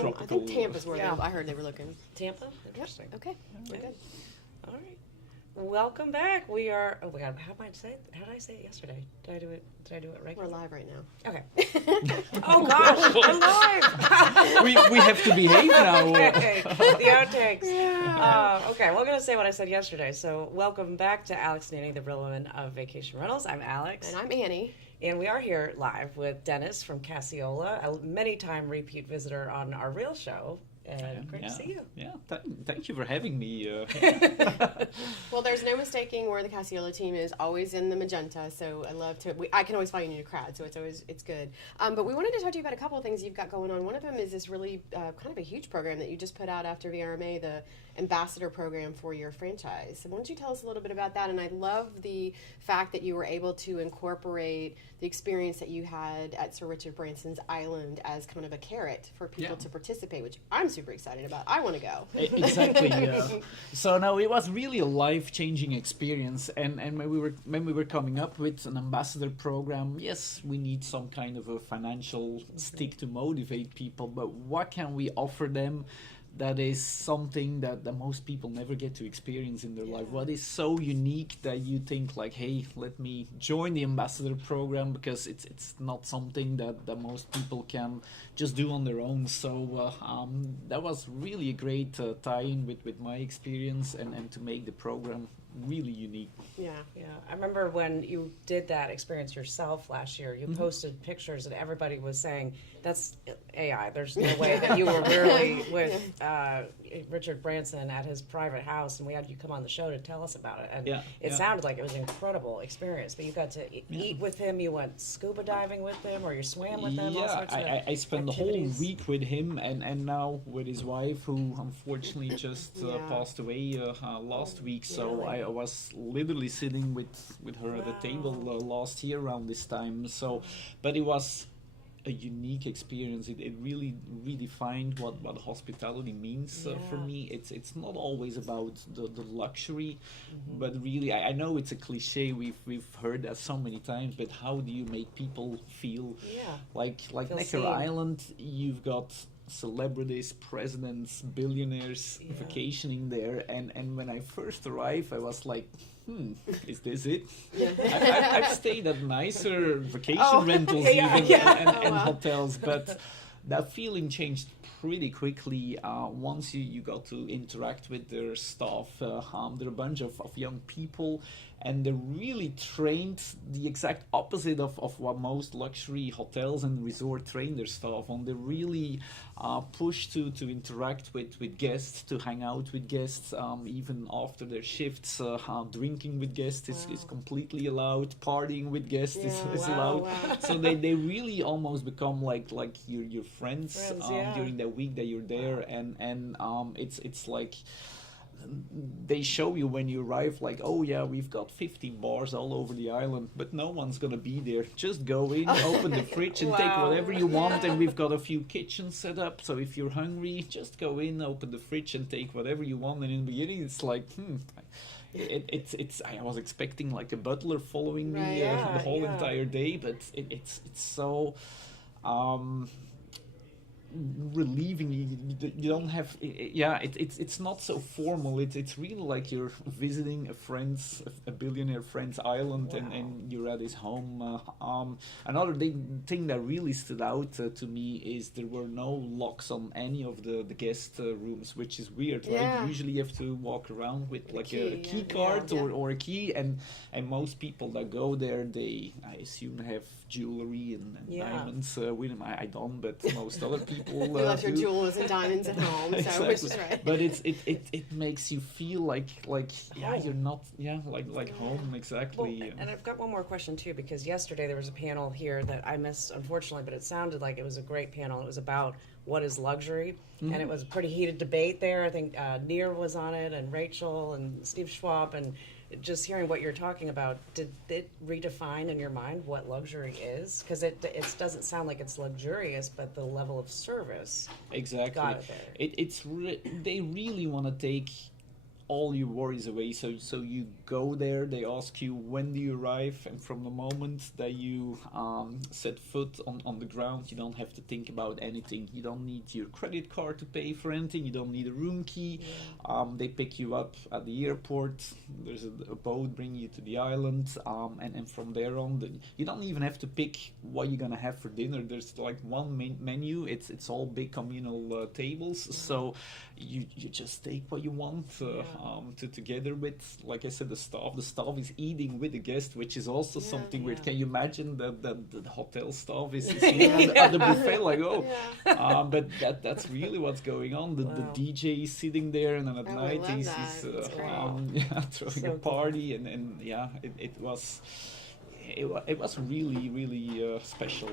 tropical. I think Tampa's where I heard they were looking. Tampa? Interesting. Yep. Okay. Yeah. Good. All right. Welcome back. We are. Oh my God. How did I say it yesterday? Did I do it right? We're live right now. Okay. Oh gosh, we're live. we have to behave now. Okay. The outtakes. Yeah. Okay. Well, I'm gonna say what I said yesterday. So, welcome back to Alex and Annie, the Real Women of Vacation Rentals. I'm Alex. And I'm Annie. And we are here live with Dennis from Cassiola, a many-time repeat visitor on our real show. And great to see you. Yeah, thank you for having me. Well, there's no mistaking where the Cassiola team is, always in the magenta, so I love to, I can always find you in a crowd, so it's good. But we wanted to talk to you about a couple of things you've got going on. One of them is this really kind of a huge program that you just put out after VRMA, the ambassador program for your franchise. So why don't you tell us a little bit about that? And I love the fact that you were able to incorporate the experience that you had at Sir Richard Branson's island as kind of a carrot for people to participate, which I'm super excited about. I want to go. Exactly. So no, it was really a life-changing experience. And when we were coming up with an ambassador program, yes, we need some kind of a financial stick to motivate people. But what can we offer them that is something that most people never get to experience in their life? What is so unique that you think like, hey, let me join the ambassador program, because it's not something that most people can just do on their own. So that was really a great tie-in with my experience and to make the program really unique. Yeah. I remember when you did that experience yourself last year, you posted pictures and everybody was saying, that's AI. There's no way that you were really with Richard Branson at his private house, and we had you come on the show to tell us about it. And it sounded like it was an incredible experience, but you got to eat with him, you went scuba diving with him, or you swam with him, all sorts of I spent the whole week with him, and now with his wife, who unfortunately just passed away last week. So I was literally sitting with her at the table last year around this time. So, but it was a unique experience. It really redefined what hospitality means for me. It's not always about the luxury, but really, I know it's a cliche. We've heard that so many times. But how do you make people feel? Like Necker Island, you've got celebrities, presidents, billionaires vacationing there, and when I first arrived, I was like, is this it? I've stayed at nicer vacation rentals and hotels, but that feeling changed pretty quickly once you got to interact with their staff. They're a bunch of young people, and they're really trained the exact opposite of what most luxury hotels and resort train their staff on. They're really pushed to interact with guests, to hang out with guests, even after their shifts. Drinking with guests is completely allowed. Partying with guests is allowed. So they really almost become like your friends during the week that you're there, and it's like they show you when you arrive, like, oh yeah, we've got 50 bars all over the island, but no one's gonna be there. Just go in, open the fridge and take whatever you want, and we've got a few kitchens set up, so if you're hungry, just go in, open the fridge and take whatever you want. And in the beginning it's like it's I was expecting like a butler following me the whole entire day, but it's so relieving. You don't have it's not so formal. It's really like you're visiting a billionaire friend's island, and you're at his home. Another thing that really stood out to me is there were no locks on any of the guest rooms, which is weird, right? Usually you have to walk around with like a key card or a key, and most people that go there, I assume have jewelry and diamonds with them. I don't, but most other people you left your jewels and diamonds at home, so which is right. But it makes you feel like you're not like home, exactly. Well, and I've got one more question too, because yesterday there was a panel here that I missed, unfortunately, but it sounded like it was a great panel. It was about what is luxury, and it was a pretty heated debate there. I think Neer was on it, and Rachel and Steve Schwab, and just hearing what you're talking about, did it redefine in your mind what luxury is? Because it doesn't sound like it's luxurious, but the level of service exactly got it there. They really want to take all your worries away. So you go there, they ask you when do you arrive, and from the moment that you set foot on the ground, you don't have to think about anything. You don't need your credit card to pay for anything. You don't need a room key. They pick you up at the airport. There's a boat bringing you to the island, and from there on, you don't even have to pick what you're gonna have for dinner. There's like one menu. It's all big communal tables. So you just take what you want together with, like I said, the staff. The staff is eating with the guest, which is also something weird. Can you imagine that the hotel staff is eating at the buffet? Like, but that's really what's going on. The DJ is sitting there, and then at night he's throwing a party, and it was really special.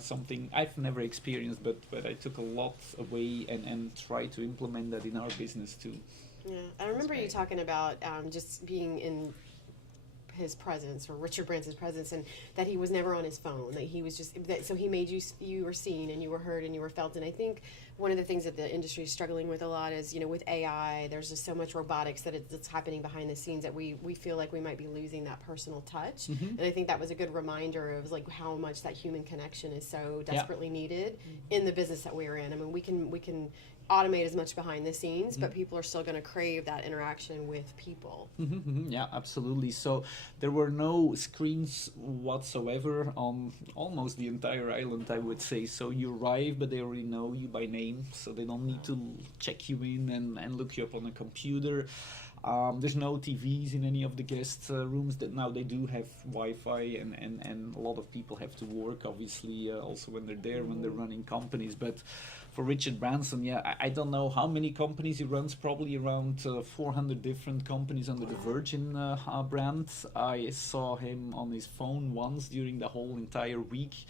Something I've never experienced, but I took a lot away and tried to implement that in our business too. Yeah, I remember you talking about just being in his presence, or Richard Branson's presence, and that he was never on his phone, that he was just, so he made you were seen and you were heard and you were felt. And I think one of the things that the industry is struggling with a lot is, with AI, there's just so much robotics that's happening behind the scenes that we feel like we might be losing that personal touch. And I think that was a good reminder of like how much that human connection is so desperately needed in the business that we're in. I mean, we can automate as much behind the scenes, but people are still going to crave that interaction with people. Yeah, absolutely. So there were no screens whatsoever on almost the entire island, I would say. So you arrive, but they already know you by name, so they don't need to check you in and look you up on a computer. There's no TVs in any of the guest rooms. That now they do have Wi-Fi, and a lot of people have to work, obviously, also when they're there, when they're running companies. But for Richard Branson, I don't know how many companies he runs, probably around 400 different companies under the Virgin brand. I saw him on his phone once during the whole entire week,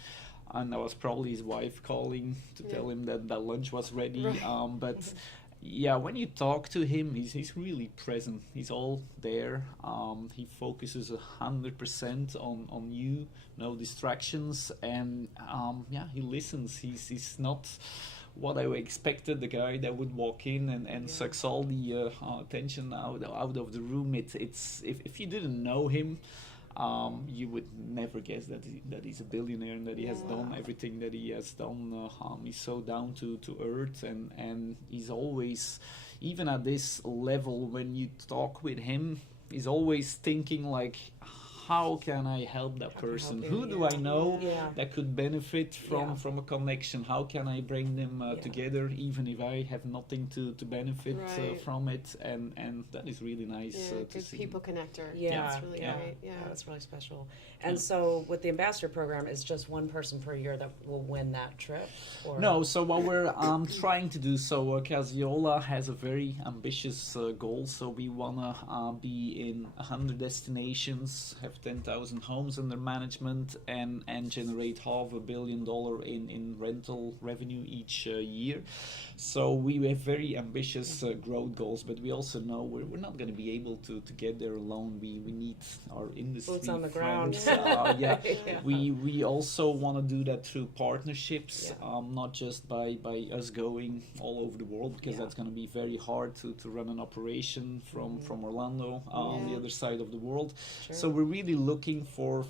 and that was probably his wife calling to tell him that lunch was ready. But when you talk to him, he's really present. He's all there. He focuses 100% on you, no distractions, and he listens. He's not what I expected, the guy that would walk in and sucks all the attention out of the room. It's if you didn't know him, you would never guess that he's a billionaire and that he has done everything that he has done. He's so down to earth, and he's always, even at this level, when you talk with him, he's always thinking like, how can I help that person? Who do I know that could benefit from a connection? How can I bring them together, even if I have nothing to benefit from it? And that is really nice to good see. people connector. Yeah, That's really great. Yeah, that's really special. And so with the ambassador program, is just one person per year that will win that trip? Or? No, so what we're trying to do, so Casiola has a very ambitious goal. So we want to be in 100 destinations, have 10,000 homes under management, and generate $500 million in rental revenue each year. So we have very ambitious growth goals, but we also know we're not going to be able to get there alone. We need our industry boots on the friends. ground. We also want to do that through partnerships, not just by us going all over the world, because that's going to be very hard to run an operation from Orlando on the other side of the world. Sure. So we're really looking for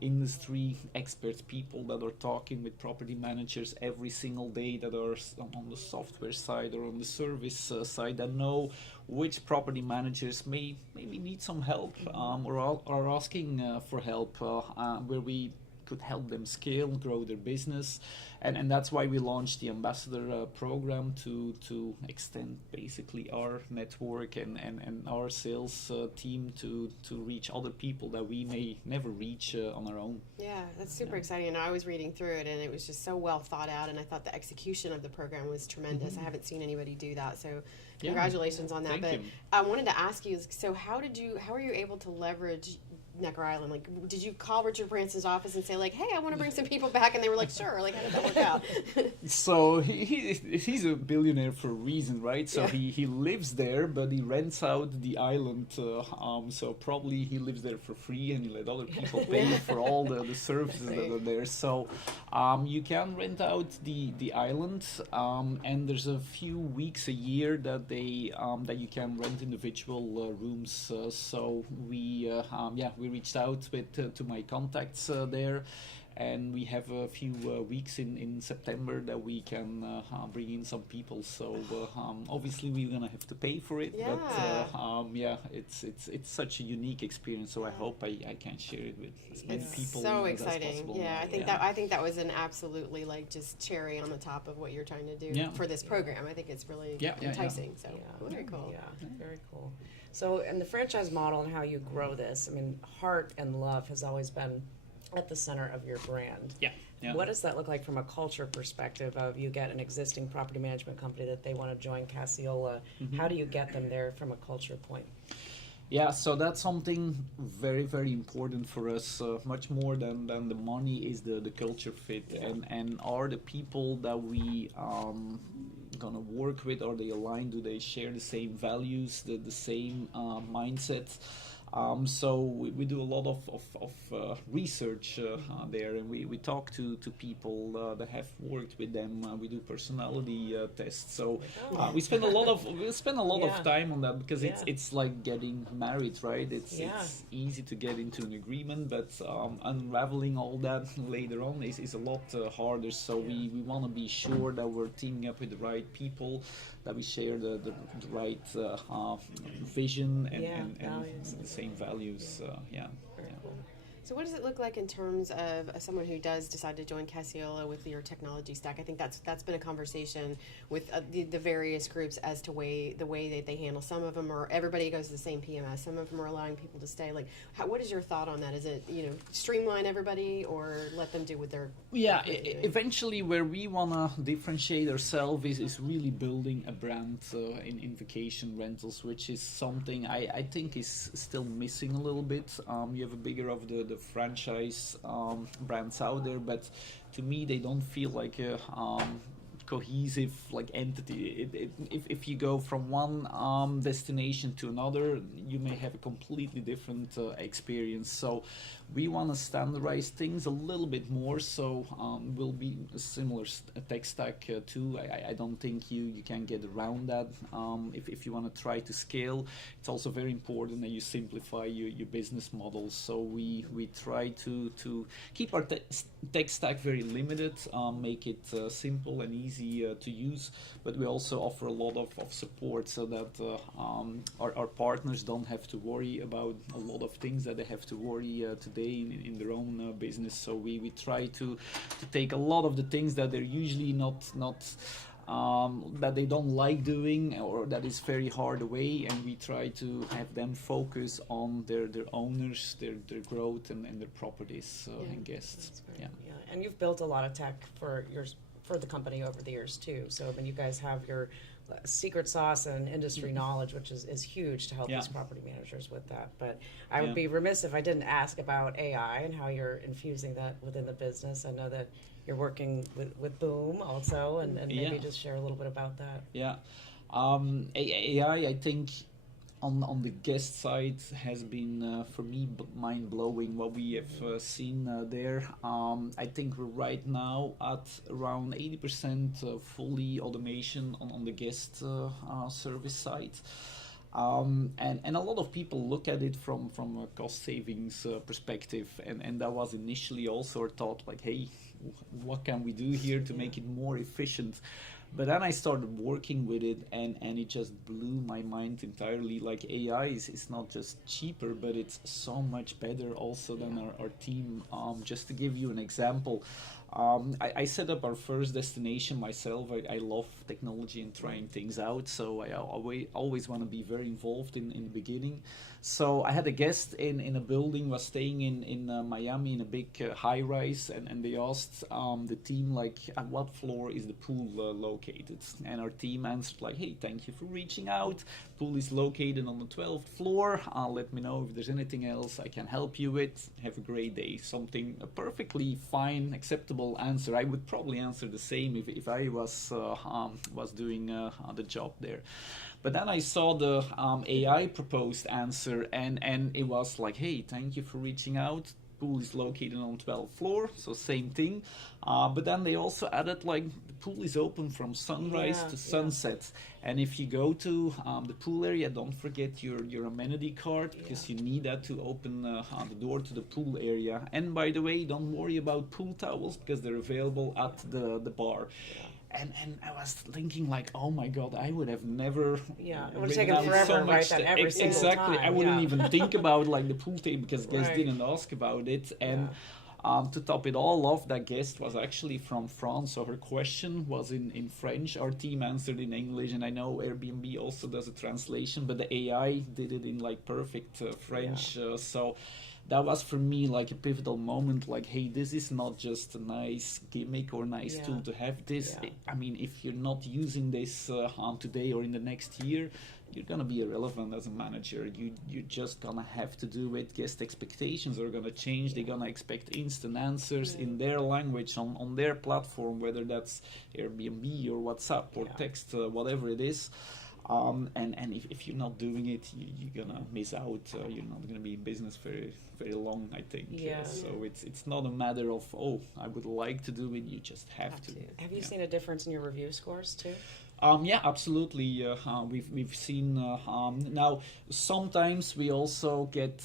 industry experts, people that are talking with property managers every single day, that are on the software side or on the service side, that know which property managers maybe need some help or are asking for help, where we could help them scale, grow their business. And that's why we launched the ambassador program to extend basically our network and our sales team to reach other people that we may never reach on our own. Yeah, that's super exciting. And I was reading through it, and it was just so well thought out, and I thought the execution of the program was tremendous. I haven't seen anybody do that, so congratulations on that. Thank you. I wanted to ask you, so how are you able to leverage Necker Island. Like, did you call Richard Branson's office and say like, "Hey, I want to bring some people back," and they were like, "Sure." Like, how did that work out? So he's a billionaire for a reason, right? So he lives there, but he rents out the island. So probably he lives there for free, and he let other people pay for all the services that are there. So you can rent out the island, and there's a few weeks a year that that you can rent individual rooms. So we reached out to my contacts there. And we have a few weeks in September that we can bring in some people. So obviously we're gonna have to pay for it, but it's such a unique experience. So I hope I can share it with as many people. So as exciting! possible. Yeah, I think that was an absolutely like just cherry on the top of what you're trying to do for this program. I think it's really enticing. So very cool. Yeah, very cool. So, and the franchise model and how you grow this. I mean, heart and love has always been at the center of your brand. Yeah. What does that look like from a culture perspective of you get an existing property management company that they want to join Cassiola? How do you get them there from a culture point? Yeah, so that's something very, very important for us. Much more than the money is the culture fit, and are the people that we gonna work with, are they aligned? Do they share the same values, the same mindset? So we do a lot of research there, and we talk to people that have worked with them. We do personality tests. So we spend a lot of time on that, because it's like getting married, right? It's easy to get into an agreement, but unraveling all that later on is a lot harder. So we want to be sure that we're teaming up with the right people, that we share the right vision and the same values. So what does it look like in terms of someone who does decide to join Cassiola with your technology stack? I think that's been a conversation with the various groups as to the way that they handle. Some of them are, everybody goes to the same PMS. Some of them are allowing people to stay. Like, what is your thought on that? Is it, streamline everybody, or let them do what they're doing? Eventually where we want to differentiate ourselves is really building a brand in vacation rentals, which is something I think is still missing a little bit. You have a bigger of the franchise brands out there, but to me they don't feel like a cohesive entity. If you go from one destination to another, you may have a completely different experience. So we want to standardize things a little bit more, so will be a similar tech stack too. I don't think you can get around that. If you want to try to scale, it's also very important that you simplify your business models. So we try to keep our tech stack very limited, make it simple and easy to use, but we also offer a lot of support, so that our partners don't have to worry about a lot of things that they have to worry today in their own business. So we try to take a lot of the things that they're usually not that they don't like doing, or that is very hard away, and we try to have them focus on their owners, their growth, and their properties and guests. And you've built a lot of tech for the company over the years too. So I mean, you guys have your secret sauce and industry knowledge, which is huge to help these property managers with that. But I would be remiss if I didn't ask about AI and how you're infusing that within the business. I know that you're working with Boom also, and maybe just share a little bit about that. AI, I think on the guest side has been for me mind-blowing what we have seen there. I think we're right now at around 80% fully automation on the guest service side. And a lot of people look at it from a cost savings perspective, and that was initially also a thought, like, hey, what can we do here to make it more efficient? But then I started working with it, and it just blew my mind entirely. Like, AI is not just cheaper, but it's so much better also than our team. Just to give you an example, I set up our first destination myself. I love technology and trying things out, so I always want to be very involved in the beginning. So I had a guest in a building, was staying in Miami in a big high rise, and they asked the team, like, at what floor is the pool located? And our team answered like, hey, thank you for reaching out. Pool is located on the 12th floor. Let me know if there's anything else I can help you with. Have a great day. Something a perfectly fine, acceptable answer. I would probably answer the same if I was doing the job there. But then I saw the AI proposed answer, and it was like, hey, thank you for reaching out. Pool is located on 12th floor, so same thing. But then they also added, like, the pool is open from sunrise to sunset. And if you go to the pool area, don't forget your amenity card, because you need that to open the door to the pool area. And by the way, don't worry about pool towels, because they're available at the bar. And I was thinking, like, oh my God, I would have never. Yeah, it would have taken forever to write that every single time. Exactly, I wouldn't even think about, like, the pool table, because guests didn't ask about it. And to top it all off, that guest was actually from France, so her question was in French. Our team answered in English, and I know Airbnb also does a translation, but the AI did it in, like, perfect French. So that was for me like a pivotal moment, like, hey, this is not just a nice gimmick or nice tool to have this. I mean, if you're not using this today or in the next year, you're gonna be irrelevant as a manager. You're just gonna have to do it. Guest expectations are gonna change. They're gonna expect instant answers in their language on their platform, whether that's Airbnb or WhatsApp or text, whatever it is. And if you're not doing it, you're gonna miss out. You're not gonna be in business very very long, I think. So it's not a matter of, oh, I would like to do it. You just have to. Have you seen a difference in your review scores too? Yeah, absolutely. We've seen now. Sometimes we also get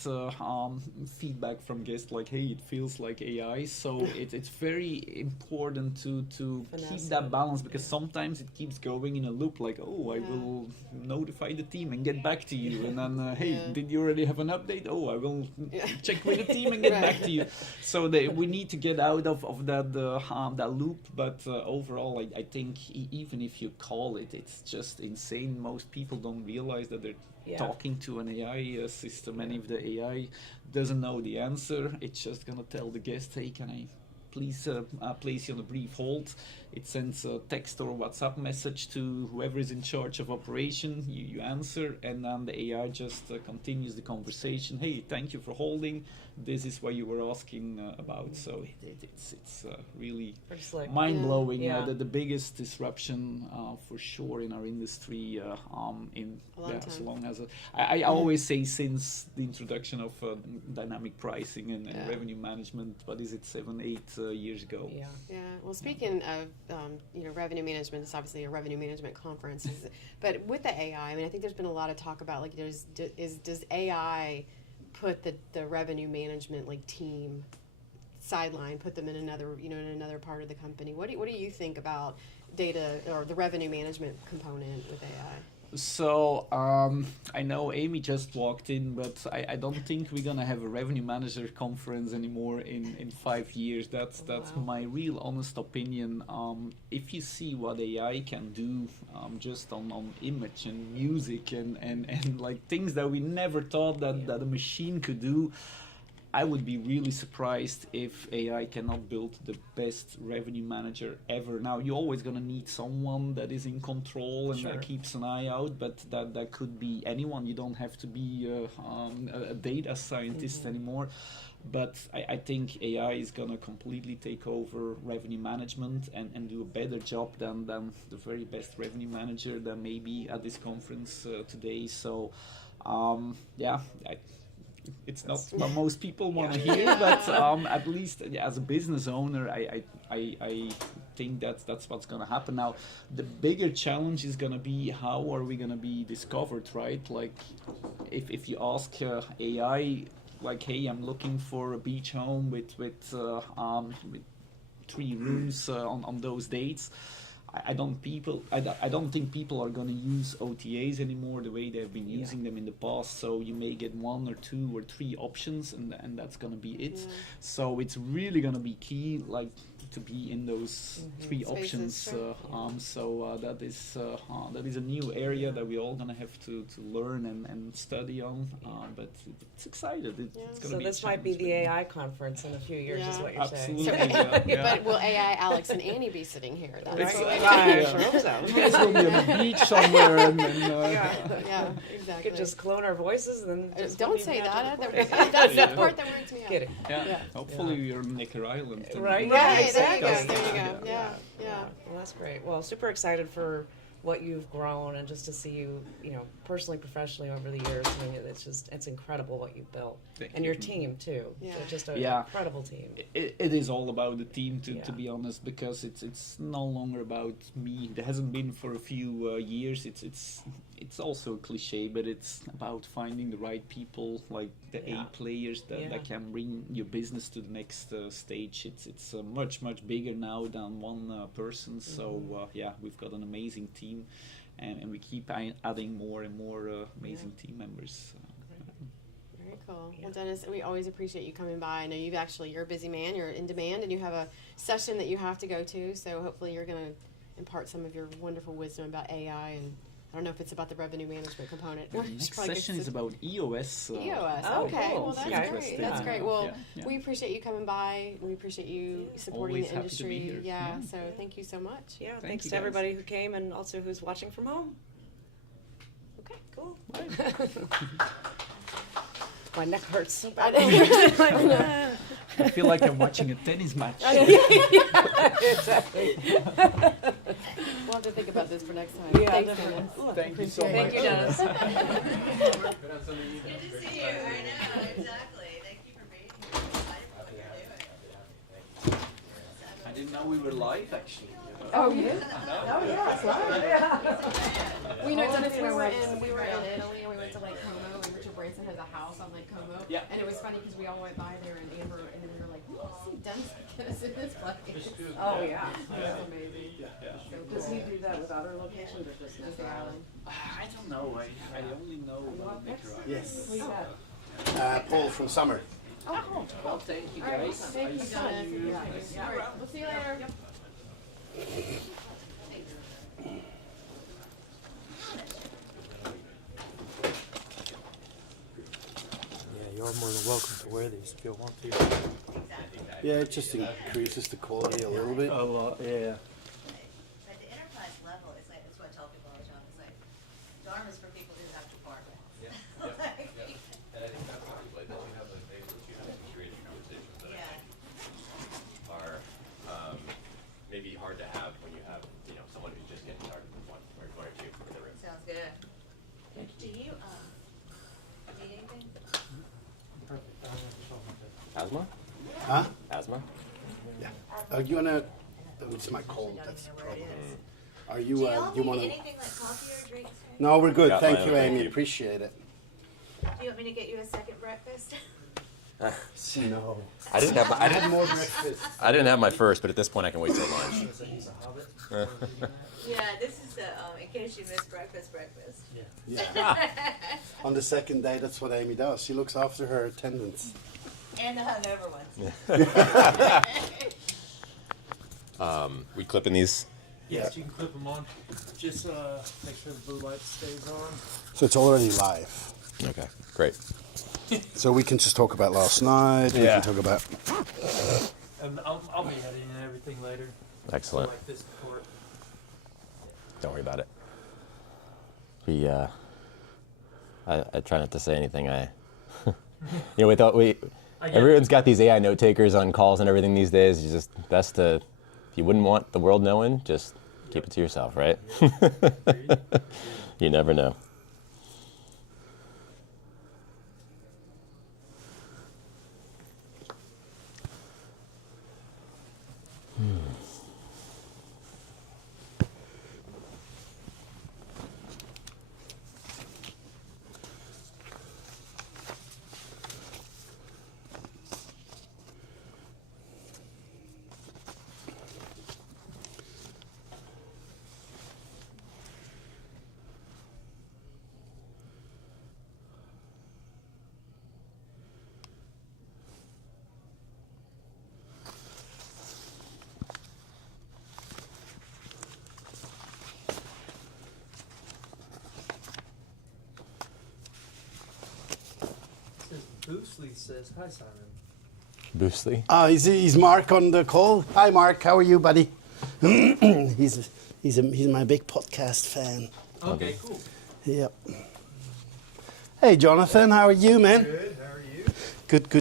feedback from guests like, "Hey, it feels like AI." So it's very important to keep that balance, because sometimes it keeps going in a loop. Like, "Oh, I will notify the team and get back to you," and then, "Hey, did you already have an update?" "Oh, I will check with the team and get back to you." So we need to get out of that loop. But overall, I think even if you call it's just insane. Most people don't realize that they're talking to an AI system, and if the AI doesn't know the answer, it's just gonna tell the guest, hey, can I please place you on a brief hold. It sends a text or WhatsApp message to whoever is in charge of operation. You answer, and then the AI just continues the conversation. Hey, thank you for holding. This is what you were asking about. So it's really mind-blowing. The biggest disruption for sure in our industry as long as I always say, since the introduction of dynamic pricing and revenue management, what is it, 7-8 years ago? Well, speaking of revenue management, it's obviously a revenue management conference, but with the AI, I mean, I think there's been a lot of talk about, like, does AI put the revenue management, like, team sideline, put them in another part of the company? What do you think about data or the revenue management component with AI? So I know Amy just walked in, but I don't think we're gonna have a revenue manager conference anymore in 5 years. That's my real honest opinion. If you see what AI can do just on image and music and like things that we never thought that a machine could do, I would be really surprised if AI cannot build the best revenue manager ever. Now, you're always going to need someone that is in control and that keeps an eye out, but that could be anyone. You don't have to be a data scientist anymore. But I think AI is going to completely take over revenue management and do a better job than the very best revenue manager that may be at this conference today. So, it's not what most people want to hear, but at least as a business owner, I think that's what's going to happen. Now, the bigger challenge is going to be, how are we going to be discovered, right? Like, if you ask AI, like, hey, I'm looking for a beach home with 3 rooms on those dates. I don't think people are going to use OTAs anymore the way they've been using them in the past. So you may get 1 or 2 or 3 options, and that's going to be it. So it's really going to be key, like, to be in those three Spaces, options. right. So that is a new area that we're all gonna have to learn and study on. But it's excited. It's gonna So be this a might be challenge, the but- AI conference in a few years, is Yeah. what you're saying. Absolutely. Yeah. But will AI Alex and Annie be sitting here? That's It's- what I Yeah. sure hope so. You guys will be on the beach somewhere, and Yeah. yeah, We exactly. could just clone our voices and then just Don't wouldn't say even have that. to record it. That's the Yeah. part that weirds me out. Kidding. yeah. Yeah. Hopefully we're on Necker Island. and- Right. Right, Yeah, there you go. exactly. There you go. Yeah. Yeah, yeah. Well, that's great. Well, super excited for what you've grown and just to see you, personally, professionally over the years. I mean, it's incredible what you've built. Thank And you. your team, too. Yeah. They're just an Yeah. incredible team. It is all about the team, to Yeah. be honest, because it's no longer about me. It hasn't been for a few years. It's also a cliche, but it's about finding the right people, like the Yeah. A players that can bring your business to the next stage. It's much bigger now than one person. So yeah, we've got an amazing team, and we keep adding more and more amazing team members. Very cool. Well, Dennis, we always appreciate you coming by. I know you're a busy man. You're in demand, and you have a session that you have to go to. So hopefully, you're going to impart some of your wonderful wisdom about AI. And I don't know if it's about the revenue management component. The next session is about EOS. EOS. Oh, okay, cool. well that's Okay. great. That's Yeah. great. Well, Yeah. we appreciate you coming by. We appreciate you supporting Always the happy to be industry. here. Yeah, Yeah. So thank you so much. Yeah, Thank thanks you, to guys. everybody who came and also who's watching from home. Okay. Cool. My neck hurts so I bad. know. I feel like I'm watching a tennis match. Exactly. We'll have to think about this for next time. Yeah, Thanks, definitely. Dennis. Thank you so Appreciate much. Thank you, Dennis. Good to see you. I know, exactly. Thank you for being here. I'm excited for what you're doing. I didn't know we were live, actually. Oh, you? Oh, yeah. We know, Dennis, we were in Italy and we went to Lake Como, and Richard Branson has a house on Lake Como. Yeah. And it was funny because we all went by there and Amber, and then we were like, we need to see Dennis in this place. Oh, yeah. It was amazing. Does he do that with other locations or just Just the island. I don't know. I only know about Nicaragua. Yes. What do you got? Paul from Summer. Oh, cool. Well, thank you All right. guys. Thank you, Dennis. Yeah. We'll see you later. Yep. Yeah, you're more than welcome to wear these if you want to. Yeah, it just increases the quality a little bit. A lot, yeah. At the enterprise level, it's like, that's what I tell people all the time, it's like, DARM is for people who have departments. Yeah, Like, and I think that's what people like, that you have, like, they put you have curated conversations that I Yeah. think are, maybe hard to have when you have, someone who's just getting started with one or two in the room. Sounds good. Do you, need anything? Asthma? Huh? Asthma? Yeah. Are you gonna? It's my cold. That's the Know where it problem. is. Are Do you? y'all You need wanna? anything like coffee or drinks? No, we're good. Yeah, Thank fine, you, thank Amy. you. Appreciate it. Do you want me to get you a second breakfast? No. I didn't have, I had more breakfast. I didn't have my first, but at this point I can wait till lunch. Yeah, this is in case you missed breakfast. Yeah. On the second day, that's what Amy does. She looks after her attendants. And the hungover ones. We clipping these? Yes, you can clip them on. Just make sure the blue light stays on. So it's already live. Okay, great. So we can just talk about last night. We Yeah. can talk about. And I'll be editing everything later. Excellent. So like this report. Don't worry about it. I try not to say anything. Everyone's got these AI note takers on calls and everything these days. It's just best to, if you wouldn't want the world knowing, just keep it to yourself, right? You never know. Boosley says, hi, Simon. Boostly. He's Mark on the call. Hi, Mark. How are you, buddy? he's my big podcast fan. Okay, cool. Yep. Hey, Jonathan. How are you, man? Good, how are you? Good.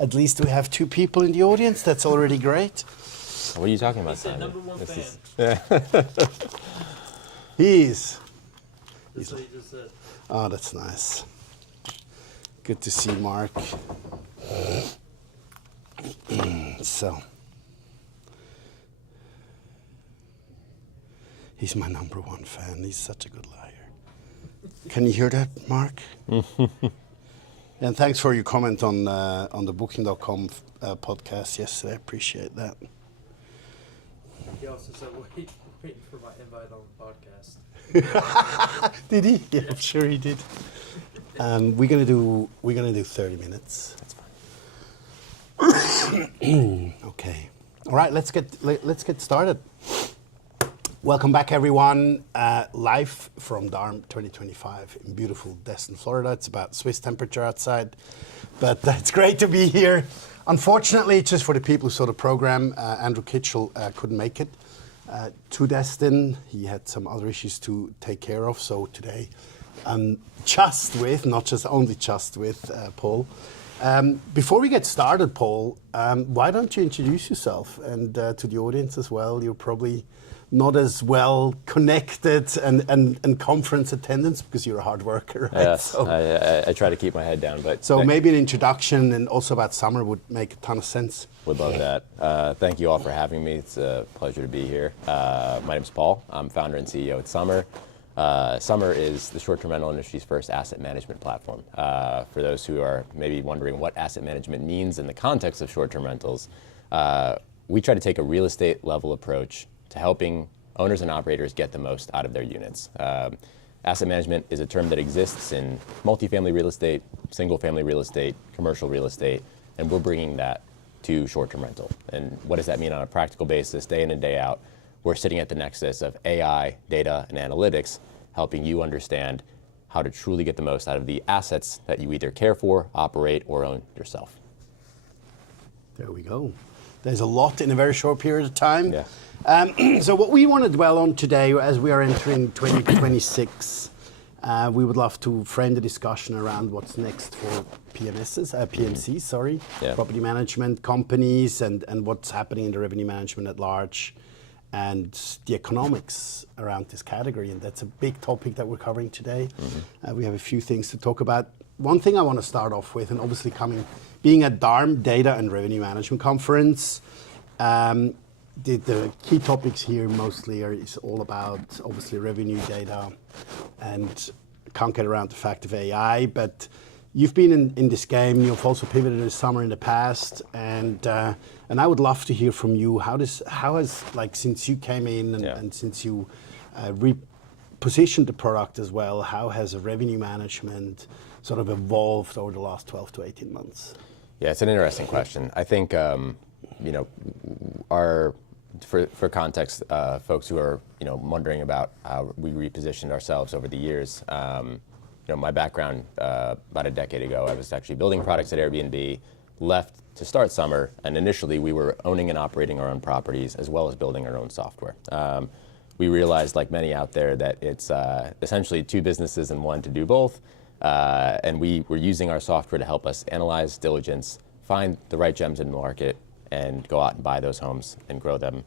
At least we have 2 people in the audience. That's already great. What are you talking about, He said Simon? number 1 fan. He's. That's what he just said. Oh, that's nice. Good to see Mark. So, he's my number 1 fan. He's such a good liar. Can you hear that, Mark? And thanks for your comment on the Booking.com podcast yesterday. I appreciate that. He also said, waiting for my invite on the podcast. Did he? Yeah, I'm sure he did. We're gonna do 30 minutes. That's fine. Okay. All right. Let's get started. Welcome back, everyone. Live from DARM 2025 in beautiful Destin, Florida. It's about Swiss temperature outside, but it's great to be here. Unfortunately, just for the people who saw the program, Andrew Kitchell couldn't make it to Destin. He had some other issues to take care of. So today, not just with Paul. Before we get started, Paul, why don't you introduce yourself and to the audience as well? You're probably not as well connected and conference attendance because you're a hard worker, right? Yes, So, I try to keep my head down, but maybe an introduction and also about summer would make a ton of sense. would love that. Thank you all for having me. It's a pleasure to be here. My name's Paul. I'm founder and CEO at Summer. Summer is the short-term rental industry's first asset management platform. For those who are maybe wondering what asset management means in the context of short-term rentals, we try to take a real estate level approach to helping owners and operators get the most out of their units. Asset management is a term that exists in multifamily real estate, single-family real estate, commercial real estate, and we're bringing that to short-term rental. And what does that mean on a practical basis, day in and day out? We're sitting at the nexus of AI, data, and analytics, helping you understand how to truly get the most out of the assets that you either care for, operate, or own yourself. There we go. There's a lot in a very short period of time. Yeah. So what we want to dwell on today, as we are entering 2026, we would love to frame the discussion around what's next for PMCs, Yeah. property management companies, and what's happening in the revenue management at large, and the economics around this category. And that's a big topic that we're covering today. We have a few things to talk about. One thing I want to start off with, and obviously being at DARM, Data and Revenue Management Conference, the key topics here mostly is all about obviously revenue data, and can't get around the fact of AI. But you've been in this game. You've also pivoted this summer in the past, and I would love to hear from you. How has like since you came in and since you repositioned the product as well, how has revenue management sort of evolved over the last 12 to 18 months? Yeah, it's an interesting question. I think, for context, folks who are, wondering about how we repositioned ourselves over the years, my background about a decade ago, I was actually building products at Airbnb, left to start Summer, and initially we were owning and operating our own properties as well as building our own software. We realized, like many out there, that it's essentially 2 businesses in one to do both. And we were using our software to help us analyze, diligence, find the right gems in the market, and go out and buy those homes and grow them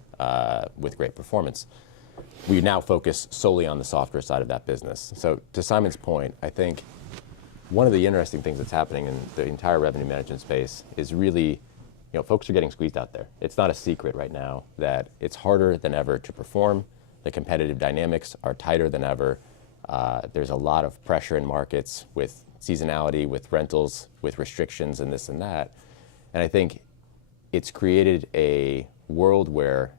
with great performance. We now focus solely on the software side of that business. So to Simon's point, I think one of the interesting things that's happening in the entire revenue management space is really, folks are getting squeezed out there. It's not a secret right now that it's harder than ever to perform. The competitive dynamics are tighter than ever. There's a lot of pressure in markets with seasonality, with rentals, with restrictions and this and that. And I think it's created a world where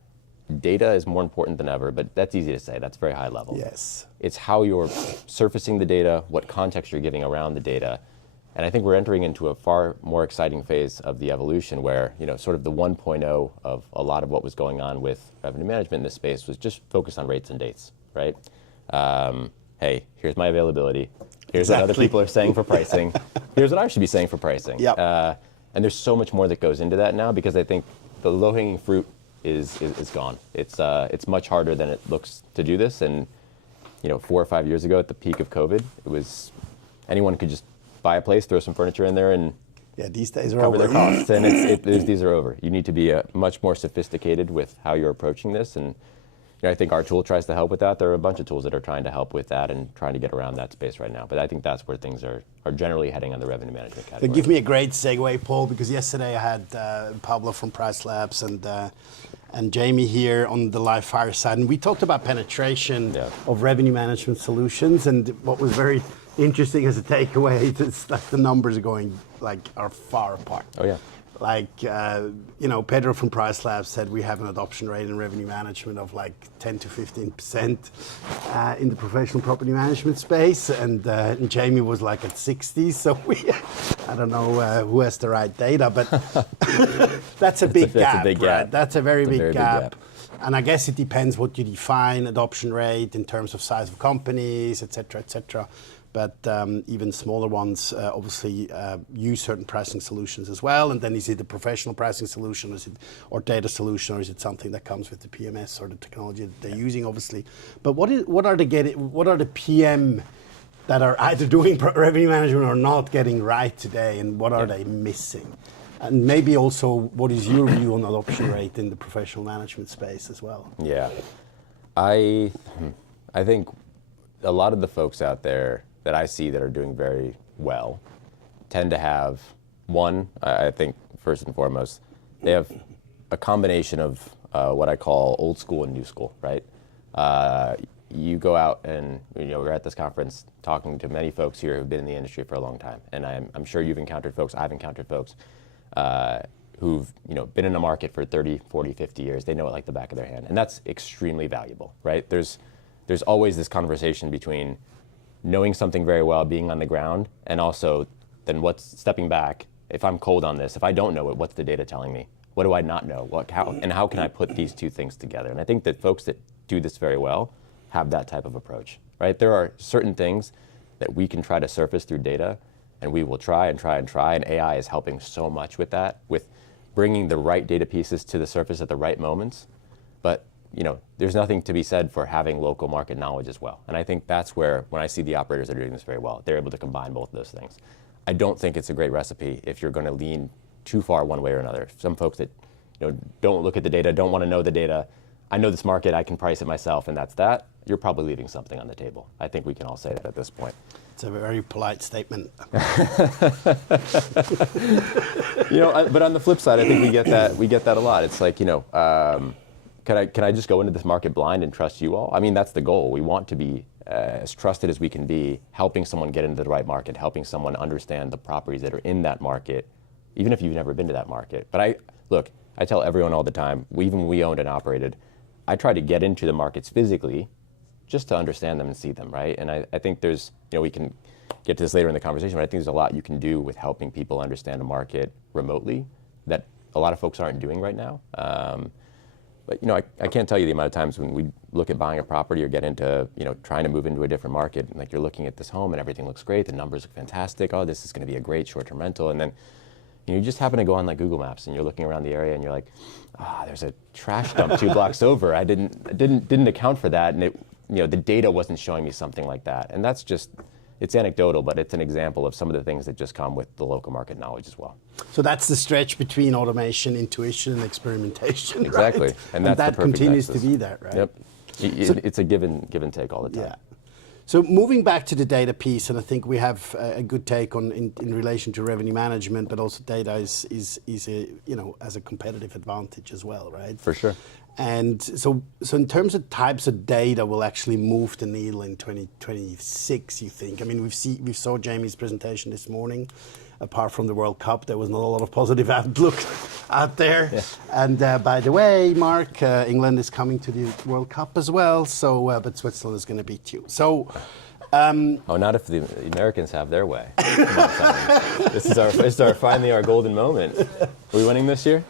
data is more important than ever, but that's easy to say. That's very high level. Yes. It's how you're surfacing the data, what context you're giving around the data. And I think we're entering into a far more exciting phase of the evolution where, sort of the 1.0 of a lot of what was going on with revenue management in this space was just focused on rates and dates, right? hey, here's my availability. Here's what other people are saying for pricing. Here's what I should be saying for pricing. Yep. And there's so much more that goes into that now because I think the low-hanging fruit is gone. It's much harder than it looks to do this. And 4 or 5 years ago at the peak of COVID, it was anyone could just buy a place, throw some furniture in there, and these days are cover over. their costs. And these are over. You need to be much more sophisticated with how you're approaching this. And I think our tool tries to help with that. There are a bunch of tools that are trying to help with that and trying to get around that space right now. But I think that's where things are generally heading on the revenue management category. Give me a great segue, Paul, because yesterday I had Pablo from Price Labs and Jamie here on the live Fireside, and we talked about penetration of revenue management solutions. And what was very interesting as a takeaway is that the numbers are far apart. Oh yeah. Pedro from Price Labs said we have an adoption rate in revenue management of 10 to 15% in the professional property management space, and Jamie was at 60. So I don't know who has the right data, but that's a big gap. Right? That's a very big gap. And I guess it depends what you define adoption rate in terms of size of companies, et cetera, et cetera. But even smaller ones obviously use certain pricing solutions as well. And then is it a professional pricing solution, or data solution, or is it something that comes with the PMS or the technology that they're using, obviously? But what are the PM that are either doing revenue management or not getting right today, and what are they missing? And maybe also, what is your view on adoption rate in the professional management space as well? Yeah, I think a lot of the folks out there that I see that are doing very well tend to have I think first and foremost, they have a combination of what I call old school and new school, right? You go out and we're at this conference talking to many folks here who've been in the industry for a long time, and I'm sure you've encountered folks, I've encountered folks who've been in the market for 30, 40, 50 years. They know it like the back of their hand, and that's extremely valuable, right? There's always this conversation between knowing something very well, being on the ground, and also then what's stepping back. If I'm cold on this, if I don't know it, what's the data telling me? What do I not know? How can I put these two things together? And I think that folks that do this very well have that type of approach, right? There are certain things that we can try to surface through data, and we will try and try and try, and AI is helping so much with that, with bringing the right data pieces to the surface at the right moments. But there's nothing to be said for having local market knowledge as well. And I think that's where, when I see the operators that are doing this very well, they're able to combine both of those things. I don't think it's a great recipe if you're going to lean too far one way or another. Some folks that don't look at the data, don't want to know the data. I know this market, I can price it myself, and that's that. You're probably leaving something on the table. I think we can all say that at this point. It's a very polite statement. But on the flip side, I think we get that a lot. It's like, can I just go into this market blind and trust you all? I mean, that's the goal. We want to be as trusted as we can be, helping someone get into the right market, helping someone understand the properties that are in that market, even if you've never been to that market. But I tell everyone all the time, even when we owned and operated, I try to get into the markets physically just to understand them and see them, right? And I think there's, we can get to this later in the conversation, but I think there's a lot you can do with helping people understand a market remotely that a lot of folks aren't doing right now. But I can't tell you the amount of times when we look at buying a property or get into trying to move into a different market, and you're looking at this home and everything looks great, the numbers look fantastic. Oh, this is going to be a great short-term rental, and then you just happen to go on Google Maps and you're looking around the area and you're like, there's a trash dump 2 blocks over. I didn't account for that, and the data wasn't showing me something like that. And that's just, it's anecdotal, but it's an example of some of the things that just come with the local market knowledge as well. So that's the stretch between automation, intuition, and experimentation. Exactly, right? and that's that the perfect continues nexus. to be that, right? Yep, it's a give and take all the time. Yeah. So moving back to the data piece, and I think we have a good take on in relation to revenue management, but also data is a as a competitive advantage as well, right? For sure. And so in terms of types of data will actually move the needle in 2026, you think? I mean, we saw Jamie's presentation this morning. apart from the World Cup, there was not a lot of positive outlook out there. Yeah. And by the way, Mark, England is coming to the World Cup as well. So, but Switzerland is going to beat you. So. Not if the Americans have their way. Come on, Simon. This is finally our golden moment. Are we winning this year?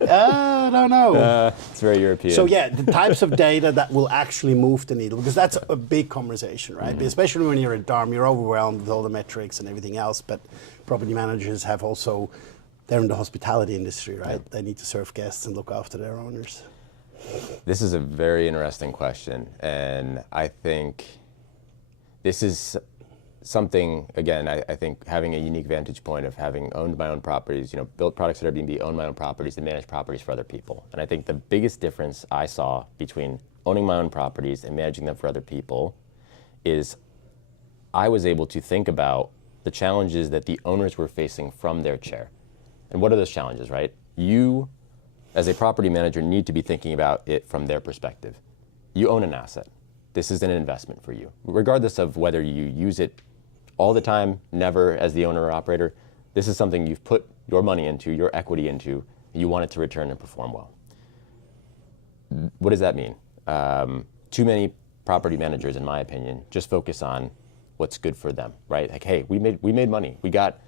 I don't know. It's very European. So yeah, the types of data that will actually move the needle, because that's a big conversation, right? Mm-hmm. Especially when you're at DARM, you're overwhelmed with all the metrics and everything else, but property managers have also, they're in the hospitality industry, right? Yeah. They need to serve guests and look after their owners. This is a very interesting question, and I think this is something, again, I think having a unique vantage point of having owned my own properties, built products at Airbnb, owned my own properties, and managed properties for other people. And I think the biggest difference I saw between owning my own properties and managing them for other people is I was able to think about the challenges that the owners were facing from their chair. And what are those challenges, right? You, as a property manager, need to be thinking about it from their perspective. You own an asset. This is an investment for you. Regardless of whether you use it all the time, never as the owner or operator, this is something you've put your money into, your equity into, you want it to return and perform well. What does that mean? Too many property managers, in my opinion, just focus on what's good for them, right? Like, hey, we made money. We got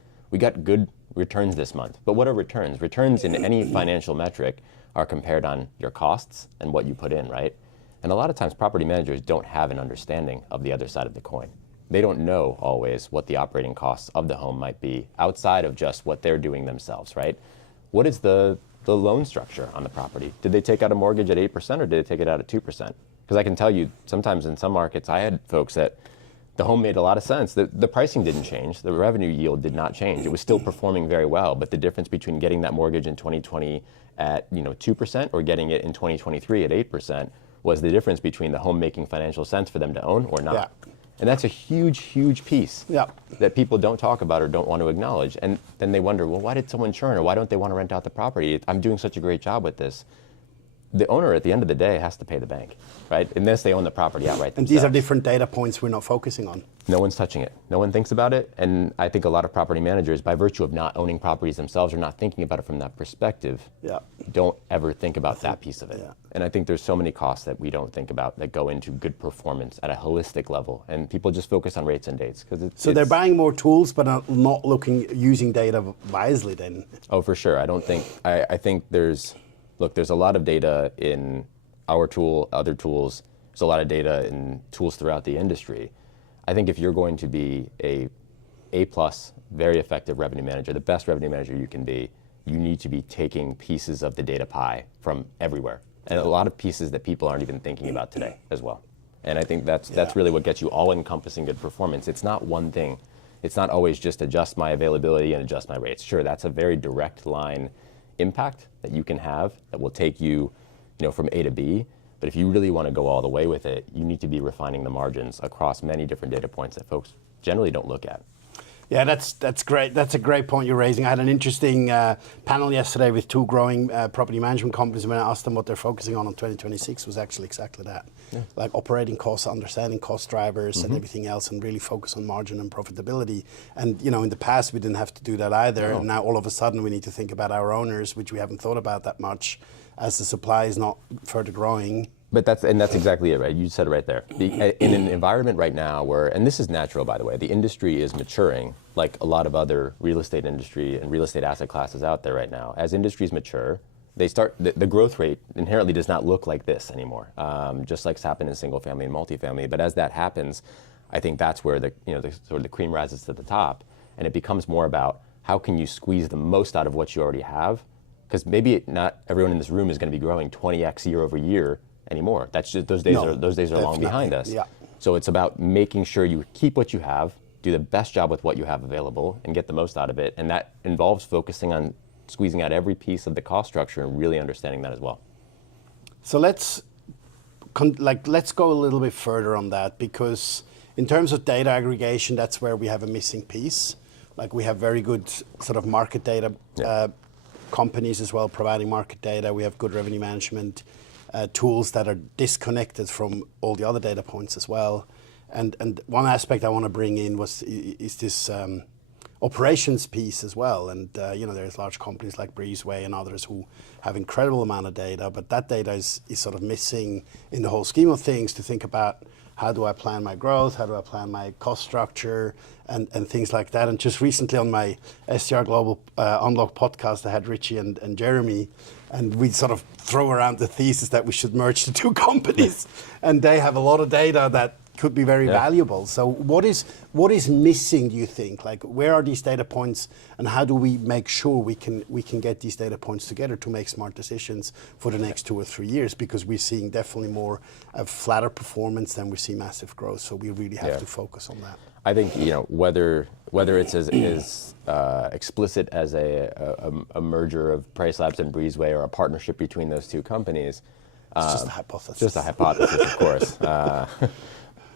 good returns this month. But what are returns? Returns in any financial metric are compared on your costs and what you put in, right? And a lot of times property managers don't have an understanding of the other side of the coin. They don't know always what the operating costs of the home might be outside of just what they're doing themselves, right? What is the loan structure on the property? Did they take out a mortgage at 8% or did they take it out at 2%? Because I can tell you, sometimes in some markets, I had folks that the home made a lot of sense. The pricing didn't change. The revenue yield did not change. It was still performing very well, but the difference between getting that mortgage in 2020 at 2% or getting it in 2023 at 8% was the difference between the home making financial sense for them to own or not. Yeah. And that's a huge, huge piece that people don't talk about or don't want to acknowledge. And then they wonder, well, why did someone churn or why don't they want to rent out the property? I'm doing such a great job with this. The owner, at the end of the day, has to pay the bank, right? Unless they own the property outright themselves. And these are different data points we're not focusing on. No one's touching it. No one thinks about it. And I think a lot of property managers, by virtue of not owning properties themselves or not thinking about it from that perspective, don't ever think about that piece of it. Yeah. And I think there's so many costs that we don't think about that go into good performance at a holistic level. And people just focus on rates and dates. So they're buying more tools, but not using data wisely then? Oh, for sure. I think there's a lot of data in our tool, other tools. There's a lot of data in tools throughout the industry. I think if you're going to be a A+, very effective revenue manager, the best revenue manager you can be, you need to be taking pieces of the data pie from everywhere. And a lot of pieces that people aren't even thinking about today as well. And I think that's really what gets you all-encompassing good performance. It's not one thing. It's not always just adjust my availability and adjust my rates. Sure, that's a very direct line impact that you can have that will take you, from A to B. But if you really want to go all the way with it, you need to be refining the margins across many different data points that folks generally don't look at. Yeah, that's great. That's a great point you're raising. I had an interesting panel yesterday with two growing property management companies. When I asked them what they're focusing on 2026 was actually exactly that. Yeah. Like operating costs, understanding cost drivers and everything else, and really focus on margin and profitability. And in the past we didn't have to do that either. No. And now all of a sudden we need to think about our owners, which we haven't thought about that much as the supply is not further growing. But that's exactly it, right? You said it right there. In an environment right now where, and this is natural, by the way, the industry is maturing, like a lot of other real estate industry and real estate asset classes out there right now. As industries mature, the growth rate inherently does not look like this anymore, just like it's happened in single family and multifamily. But as that happens, I think that's where the cream rises to the top, and it becomes more about how can you squeeze the most out of what you already have, because maybe not everyone in this room is going to be growing 20x year over year anymore. That's just those days are long behind us. Yeah. So it's about making sure you keep what you have, do the best job with what you have available, and get the most out of it. And that involves focusing on squeezing out every piece of the cost structure and really understanding that as well. So let's go a little bit further on that, because in terms of data aggregation, that's where we have a missing piece. Like we have very good sort of market data companies as well providing market data. We have good revenue management tools that are disconnected from all the other data points as well. And one aspect I want to bring in is this operations piece as well. And there's large companies like Breezeway and others who have incredible amount of data, but that data is sort of missing in the whole scheme of things to think about how do I plan my growth, how do I plan my cost structure, and things like that. And just recently on my SDR Global Unlock podcast, I had Richie and Jeremy, and we sort of throw around the thesis that we should merge the two companies, and they have a lot of data that could be very valuable. So what is missing, do you think? Like, where are these data points, and how do we make sure we can get these data points together to make smart decisions for the next 2 or 3 years? Because we're seeing definitely more flatter performance than we see massive growth. So we really have to focus on that. I think whether it's as explicit as a merger of Price Labs and Breezeway, or a partnership between those two companies. It's just a hypothesis. Just a hypothesis, of course.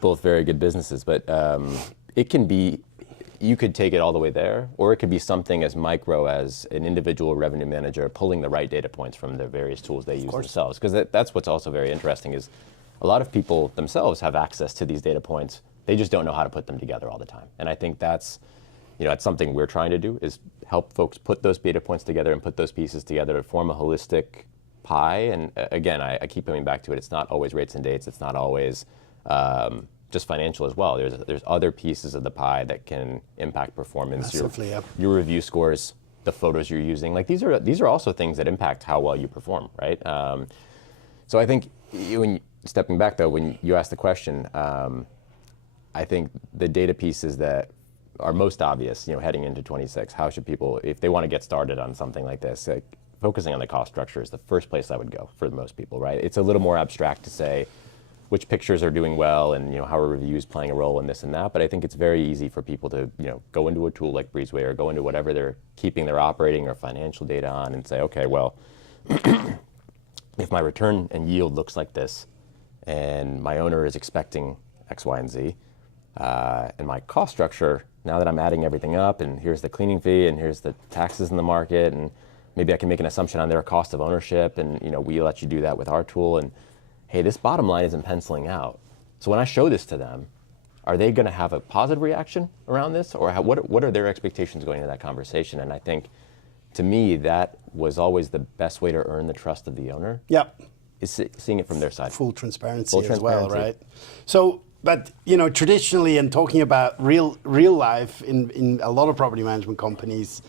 Both very good businesses, but it can be, you could take it all the way there, or it could be something as micro as an individual revenue manager pulling the right data points from the various tools they use themselves. Because that's what's also very interesting, is a lot of people themselves have access to these data points. They just don't know how to put them together all the time. And I think that's something we're trying to do, is help folks put those data points together and put those pieces together to form a holistic pie. And again, I keep coming back to it. It's not always rates and dates. It's not always just financial as well. There's other pieces of the pie that can impact performance. Massively, your review scores, the photos you're using. Like these are also things that impact how well you perform, right? So I think stepping back though, when you asked the question, I think the data pieces that are most obvious, heading into 26, how should people, if they want to get started on something like this, focusing on the cost structure is the first place I would go for most people, right? It's a little more abstract to say which pictures are doing well and how are reviews playing a role in this and that, but I think it's very easy for people to go into a tool like Breezeway or go into whatever they're keeping their operating or financial data on and say, okay, well, if my return and yield looks like this and my owner is expecting X, Y, and Z, and my cost structure, now that I'm adding everything up and here's the cleaning fee and here's the taxes in the market, and maybe I can make an assumption on their cost of ownership, and we let you do that with our tool, and hey, this bottom line isn't penciling out. So when I show this to them, are they going to have a positive reaction around this, or what are their expectations going into that conversation? And I think, to me, that was always the best way to earn the trust of the owner. Yep. Is seeing it from their side. Full transparency as well, right? So, but traditionally, and talking about real life in a lot of property management companies,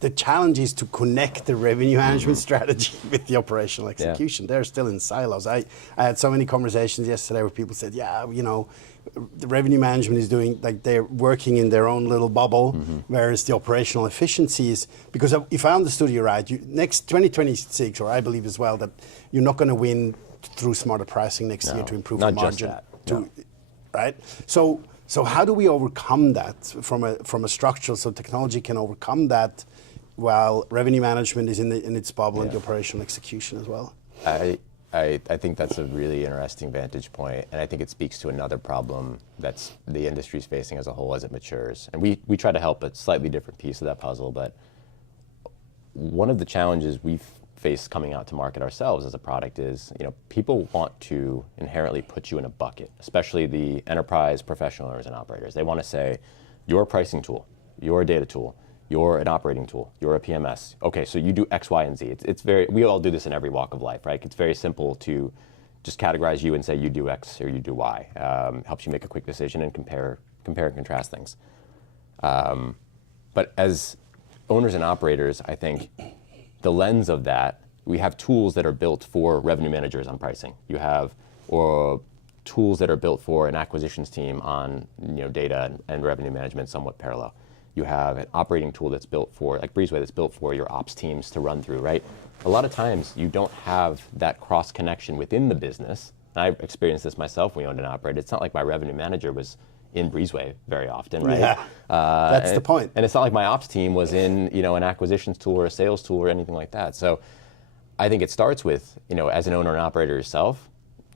the challenge is to connect the revenue management strategy with the operational execution. They're still in silos. I had so many conversations yesterday where people said, the revenue management is doing, like, they're working in their own little bubble, whereas the operational efficiency is, because if I understood you right, next 2026, or I believe as well, that you're not going to win through smarter pricing next year to improve the margin. Right? So how do we overcome that from a structural, so technology can overcome that while revenue management is in its bubble and the operational execution as well? I think that's a really interesting vantage point, and I think it speaks to another problem that's the industry's facing as a whole as it matures. And we try to help a slightly different piece of that puzzle, but one of the challenges we've faced coming out to market ourselves as a product is, people want to inherently put you in a bucket, especially the enterprise professional owners and operators. They want to say, you're a pricing tool, you're a data tool, you're an operating tool, you're a PMS. Okay, so you do X, Y, and Z. We all do this in every walk of life, right? It's very simple to just categorize you and say you do X or you do Y. Helps you make a quick decision and compare and contrast things. But as owners and operators, I think the lens of that, we have tools that are built for revenue managers on pricing. You have tools that are built for an acquisitions team on data and revenue management, somewhat parallel. You have an operating tool that's built for, like Breezeway, that's built for your ops teams to run through, right? A lot of times you don't have that cross connection within the business. And I've experienced this myself when we owned and operated. It's not like my revenue manager was in Breezeway very often, right? Yeah, that's the point. And it's not like my ops team was in an acquisitions tool or a sales tool or anything like that. So I think it starts with, as an owner and operator yourself,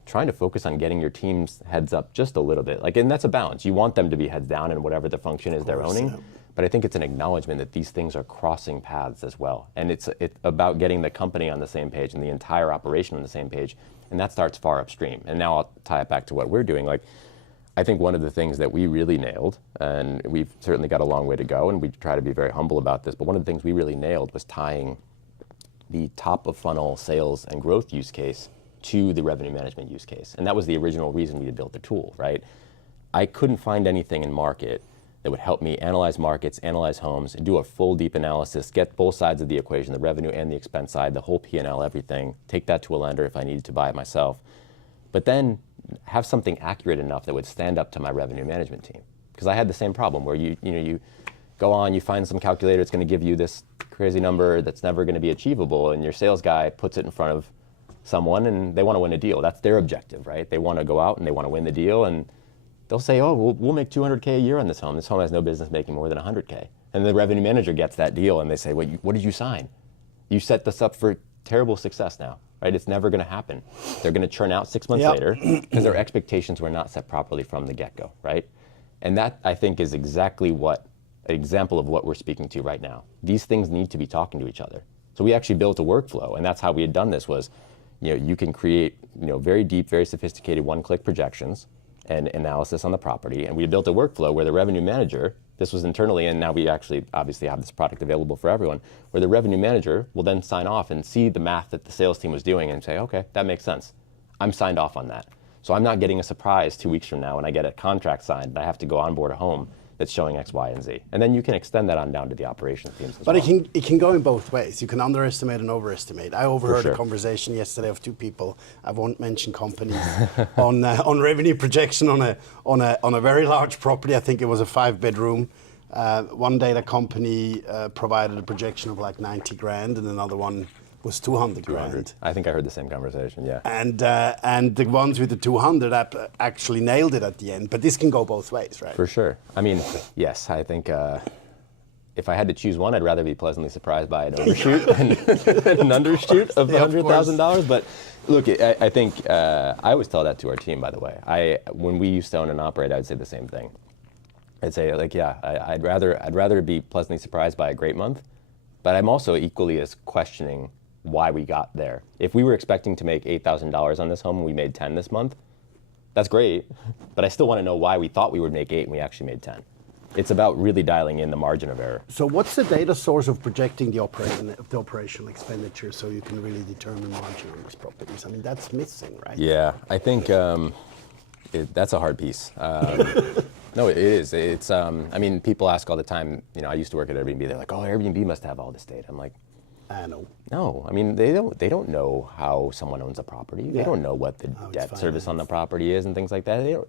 trying to focus on getting your team's heads up just a little bit. And that's a balance. You want them to be heads down in whatever the function is they're owning. Yeah. But I think it's an acknowledgement that these things are crossing paths as well. And it's about getting the company on the same page and the entire operation on the same page. And that starts far upstream. And now I'll tie it back to what we're doing. Like, I think one of the things that we really nailed, and we've certainly got a long way to go, and we try to be very humble about this, but one of the things we really nailed was tying the top of funnel sales and growth use case to the revenue management use case. And that was the original reason we had built the tool, right? I couldn't find anything in market that would help me analyze markets, analyze homes, and do a full deep analysis, get both sides of the equation, the revenue and the expense side, the whole P&L, everything, take that to a lender if I needed to buy it myself. But then have something accurate enough that would stand up to my revenue management team. Because I had the same problem where you go on, you find some calculator that's going to give you this crazy number that's never going to be achievable, and your sales guy puts it in front of someone and they want to win a deal. That's their objective, right? They want to go out and they want to win the deal, and they'll say, oh, we'll make 200K a year on this home. This home has no business making more than 100K. And the revenue manager gets that deal and they say, what did you sign? You set this up for terrible success now, right? It's never going to happen. They're going to churn out 6 months later because their expectations were not set properly from the get-go, right? And that, I think, is exactly an example of what we're speaking to right now. These things need to be talking to each other. So we actually built a workflow, and that's how we had done this was, you can create, very deep, very sophisticated one-click projections and analysis on the property. And we built a workflow where the revenue manager, this was internally, and now we actually obviously have this product available for everyone, where the revenue manager will then sign off and see the math that the sales team was doing and say, okay, that makes sense. I'm signed off on that. So I'm not getting a surprise 2 weeks from now when I get a contract signed and I have to go onboard a home that's showing X, Y, and Z. And then you can extend that on down to the operations teams as well. But it can go in both ways. You can underestimate and overestimate. I overheard a conversation yesterday of two people, I won't mention companies, on revenue projection on a very large property. I think it was a 5-bedroom. One data company provided a projection of like 90 grand, and another one was 200 grand. I think I heard the same conversation, yeah. And the ones with the 200 actually nailed it at the end. But this can go both ways, right? For sure. I mean, yes, I think if I had to choose one, I'd rather be pleasantly surprised by an overshoot than an undershoot of $100,000. But look, I think I always tell that to our team, by the way. When we used to own and operate, I'd say the same thing. I'd say, like, yeah, I'd rather be pleasantly surprised by a great month, but I'm also equally as questioning why we got there. If we were expecting to make $8,000 on this home and we made 10 this month, that's great, but I still want to know why we thought we would make 8 and we actually made 10. It's about really dialing in the margin of error. So what's the data source of projecting the operational expenditure so you can really determine margin on these properties? I mean, that's missing, right? Yeah, I think that's a hard piece. No, it is. It's. I mean, people ask all the time. I used to work at Airbnb. They're like, "Oh, Airbnb must have all this data." I'm like, I know. No, I mean they don't know how someone owns a property. They don't know what the debt service on the property is and things like that.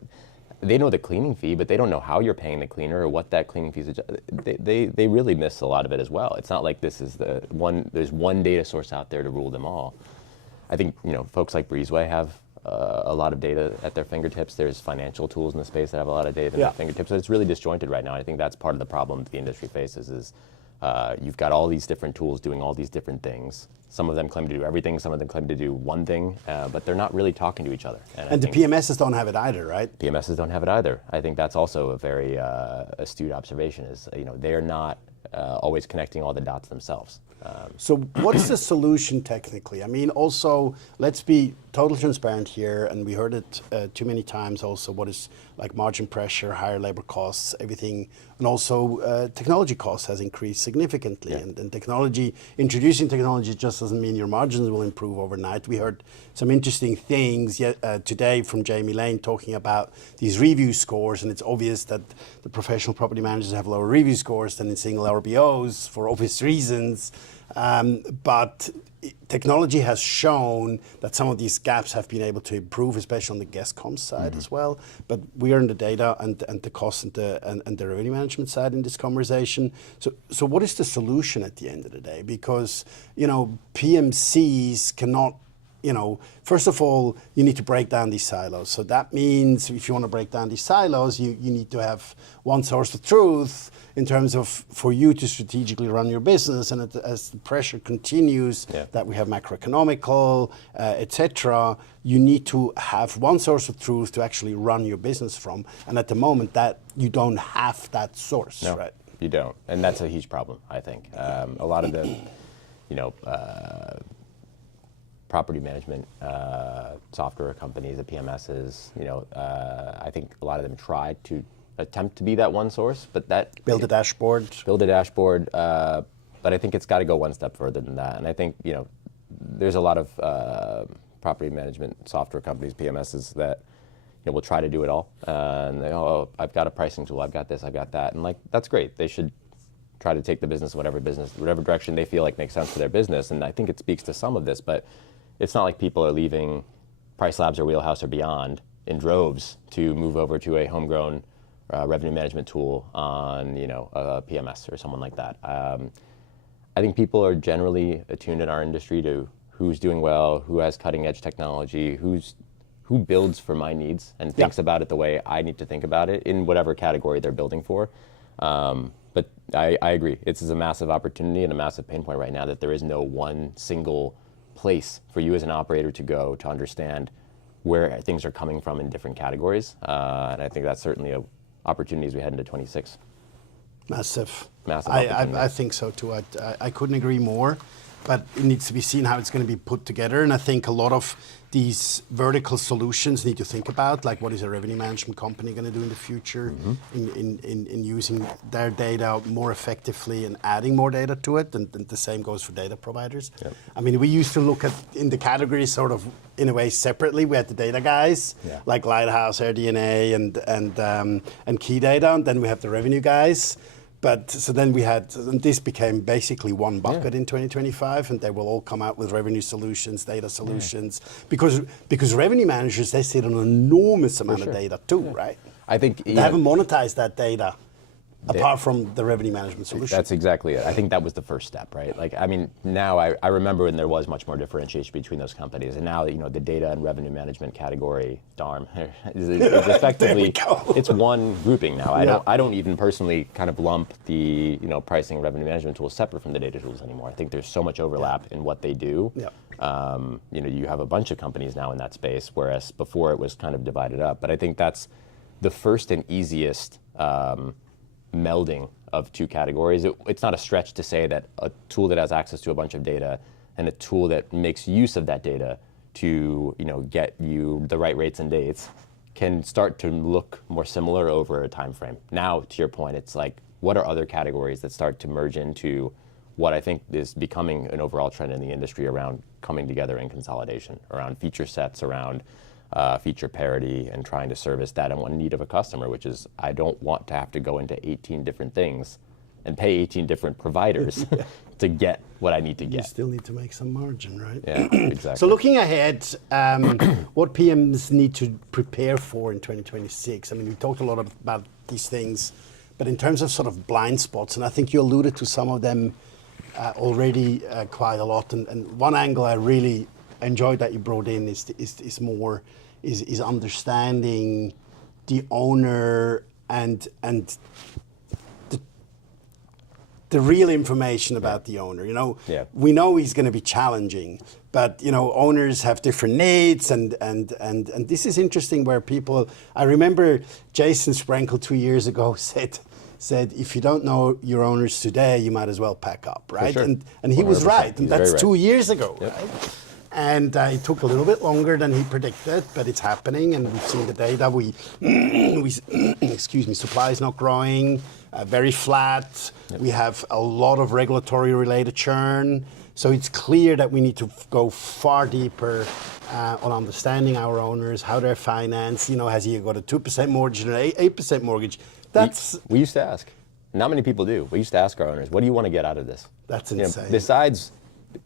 They know the cleaning fee, but they don't know how you're paying the cleaner or what that cleaning fee is. They really miss a lot of it as well. It's not like this is there's one data source out there to rule them all. I think folks like Breezeway have a lot of data at their fingertips. There's financial tools in the space that have a lot of data at their fingertips. So it's really disjointed right now. I think that's part of the problem the industry faces is you've got all these different tools doing all these different things. Some of them claim to do everything, some of them claim to do one thing, but they're not really talking to each other. And the PMSs don't have it either, right? PMSs don't have it either. I think that's also a very astute observation is, they're not always connecting all the dots themselves. So what's the solution technically? I mean, also, let's be totally transparent here, and we heard it too many times also, what is like margin pressure, higher labor costs, everything, and also technology costs has increased significantly. And introducing technology just doesn't mean your margins will improve overnight. We heard some interesting things today from Jamie Lane talking about these review scores, and it's obvious that the professional property managers have lower review scores than in single RBOs for obvious reasons. But technology has shown that some of these gaps have been able to improve, especially on the guest comms side as well. But we are in the data and the cost and the revenue management side in this conversation. So what is the solution at the end of the day? Because PMCs cannot. First of all, you need to break down these silos. So that means if you want to break down these silos, you need to have one source of truth in terms of for you to strategically run your business. And as the pressure continues, that we have macroeconomical, etc., you need to have one source of truth to actually run your business from. And at the moment, that you don't have that source, no, right? You don't. And that's a huge problem, I think. A lot of the, property management software companies, the PMSs, I think a lot of them try to attempt to be that one source, but Build a dashboard. But I think it's got to go one step further than that. And I think, there's a lot of property management software companies, PMSs, that will try to do it all. And they go, I've got a pricing tool, I've got this, I've got that. And that's great. They should try to take the business, whatever direction they feel like makes sense for their business. And I think it speaks to some of this, but it's not like people are leaving Price Labs or Wheelhouse or beyond in droves to move over to a homegrown revenue management tool on, a PMS or someone like that. I think people are generally attuned in our industry to who's doing well, who has cutting edge technology, who builds for my needs and thinks about it the way I need to think about it in whatever category they're building for. But I agree, it's a massive opportunity and a massive pain point right now that there is no one single place for you as an operator to go to understand where things are coming from in different categories. And I think that's certainly an opportunity as we head into 26. Massive. I I think so too. I couldn't agree more, but it needs to be seen how it's going to be put together. And I think a lot of these vertical solutions need to think about, like, what is a revenue management company going to do in the future in using their data more effectively and adding more data to it. And the same goes for data providers. Yep. I mean, we used to look at in the categories sort of in a way separately. We had the data guys, like Lighthouse, AirDNA, and Key Data, and then we have the revenue guys. But so then and this became basically one bucket in 2025, and they will all come out with revenue solutions, data solutions, because revenue managers, they sit on an enormous amount of data too, right? I think they haven't monetized that data apart from the revenue management solution. That's exactly it. I think that was the first step, right? Now I remember when there was much more differentiation between those companies, and now the data and revenue management category, DARM, is effectively it's one grouping now. I don't even personally kind of lump the pricing and revenue management tools separate from the data tools anymore. I think there's so much overlap in what they do. You have a bunch of companies now in that space, whereas before it was kind of divided up. But I think that's the first and easiest melding of two categories. It's not a stretch to say that a tool that has access to a bunch of data and a tool that makes use of that data to get you the right rates and dates can start to look more similar over a time frame. Now, to your point, it's like, what are other categories that start to merge into what I think is becoming an overall trend in the industry around coming together in consolidation, around feature sets, around feature parity, and trying to service that and one need of a customer, which is, I don't want to have to go into 18 different things and pay 18 different providers to get what I need to get. You still need to make some margin, right? Yeah, exactly. So looking ahead, what PMs need to prepare for in 2026? I mean, we talked a lot about these things, but in terms of sort of blind spots, and I think you alluded to some of them already quite a lot, and one angle I really enjoyed that you brought in is understanding the owner and the real information about the owner. We know he's going to be challenging, but owners have different needs, and this is interesting where people. I remember Jason Sprenkle 2 years ago said, if you don't know your owners today, you might as well pack up, right? Sure. And he was right, and that's right. 2 years ago, right? And it took a little bit longer than he predicted, but it's happening, and we've seen the data. Excuse me, supply is not growing, very flat. Yep. We have a lot of regulatory-related churn. So it's clear that we need to go far deeper on understanding our owners, how they're financed. Has he got a 2% mortgage or an 8% mortgage? We used to ask. Not many people do. We used to ask our owners, what do you want to get out of this? That's insane. Besides,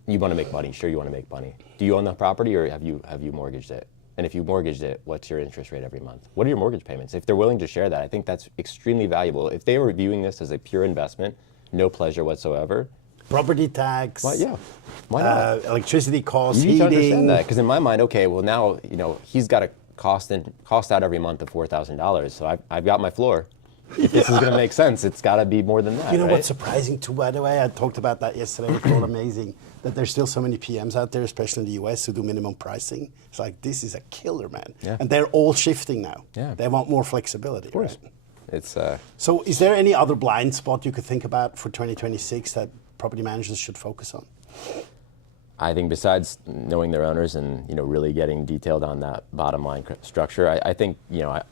you want to make money. Sure, you want to make money. Do you own the property, or have you mortgaged it? And if you mortgaged it, what's your interest rate every month? What are your mortgage payments? If they're willing to share that, I think that's extremely valuable. If they were viewing this as a pure investment, no pleasure whatsoever. Property tax. Well, why not? Electricity costs, you need heating. to understand that, because in my mind, okay, well now he's got a cost out every month of $4,000. So I've got my floor. If this is going to make sense, it's got to be more than that. What's surprising too, by the way? I talked about that yesterday. It was amazing that there's still so many PMs out there, especially in the US, who do minimum pricing. It's like, this is a killer, man. Yeah. And they're all shifting now. Yeah. They want more flexibility. Of course. Right? It's. So is there any other blind spot you could think about for 2026 that property managers should focus on? I think besides knowing their owners and really getting detailed on that bottom line structure, I think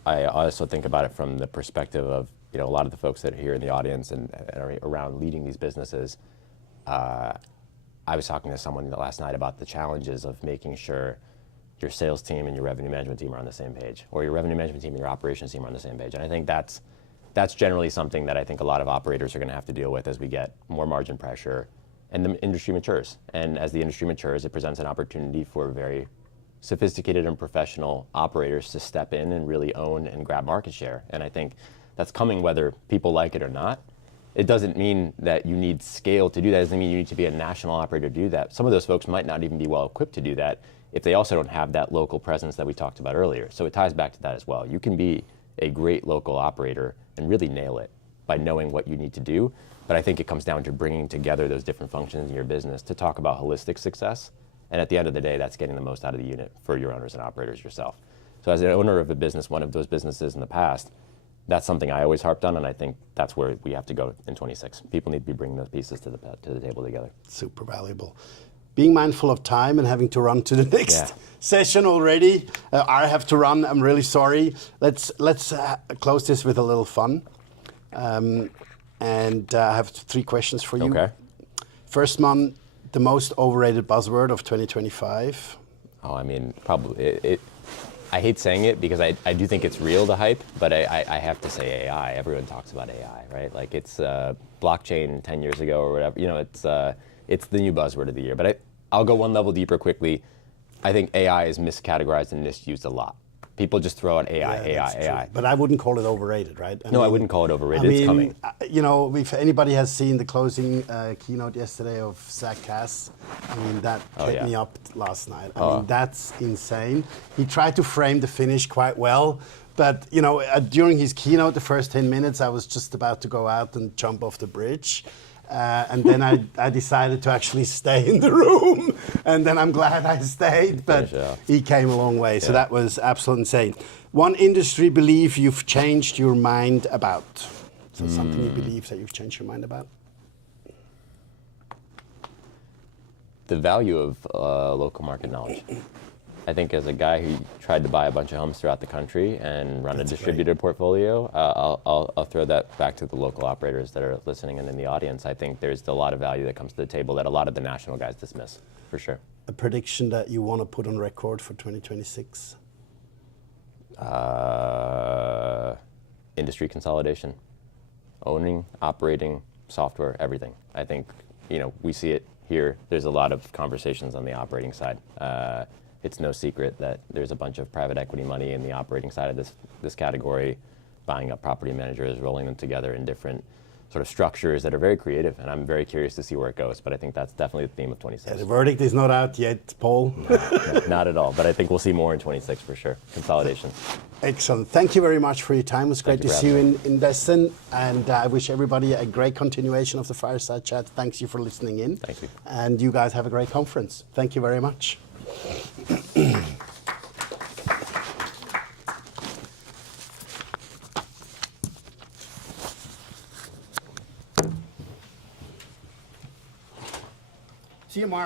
I also think about it from the perspective of a lot of the folks that are here in the audience and are around leading these businesses. I was talking to someone last night about the challenges of making sure your sales team and your revenue management team are on the same page, or your revenue management team and your operations team are on the same page. And I think that's generally something that I think a lot of operators are going to have to deal with as we get more margin pressure and the industry matures. And as the industry matures, it presents an opportunity for very sophisticated and professional operators to step in and really own and grab market share. And I think that's coming whether people like it or not. It doesn't mean that you need scale to do that. It doesn't mean you need to be a national operator to do that. Some of those folks might not even be well equipped to do that if they also don't have that local presence that we talked about earlier. So it ties back to that as well. You can be a great local operator and really nail it by knowing what you need to do. But I think it comes down to bringing together those different functions in your business to talk about holistic success. And at the end of the day, that's getting the most out of the unit for your owners and operators yourself. So as an owner of a business, one of those businesses in the past, that's something I always harped on, and I think that's where we have to go in 26. People need to be bringing those pieces to the table together. Super valuable. Being mindful of time and having to run to the next session already. I have to run. I'm really sorry. Let's close this with a little fun. And I have 3 questions for you. Okay. First one, the most overrated buzzword of 2025. Oh, I mean, probably I hate saying it because I do think it's real, the hype, but I have to say AI. Everyone talks about AI, right? Like it's blockchain 10 years ago or whatever. It's the new buzzword of the year. But I'll go one level deeper quickly. I think AI is miscategorized and misused a lot. People just throw out AI. But I wouldn't call it overrated, right? I wouldn't call it overrated. It's coming. If anybody has seen the closing keynote yesterday of Zach Cass, that hit me up last night. I mean, that's insane. He tried to frame the finish quite well. But, during his keynote, the first 10 minutes, I was just about to go out and jump off the bridge. And then I decided to actually stay in the room. And then I'm glad I stayed, but he came a long way. So that was absolutely insane. One industry belief you've changed your mind about. So something you believe that you've changed your mind about? The value of local market knowledge. I think as a guy who tried to buy a bunch of homes throughout the country and run a distributed portfolio, I'll throw that back to the local operators that are listening and in the audience. I think there's a lot of value that comes to the table that a lot of the national guys dismiss, for sure. A prediction that you want to put on record for 2026? Industry consolidation. Owning, operating, software, everything. I think, we see it here. There's a lot of conversations on the operating side. It's no secret that there's a bunch of private equity money in the operating side of this category, buying up property managers, rolling them together in different sort of structures that are very creative, and I'm very curious to see where it goes, but I think that's definitely the theme of 26. The verdict is not out yet, Paul. No, not at all, but I think we'll see more in 26 for sure. Consolidation. Excellent. Thank you very much for your time. It was great to see you in Destin, and I wish everybody a great continuation of the Fireside Chat. Thanks you for listening in. Thank you. And you guys have a great conference. Thank you very much. See you, Mark.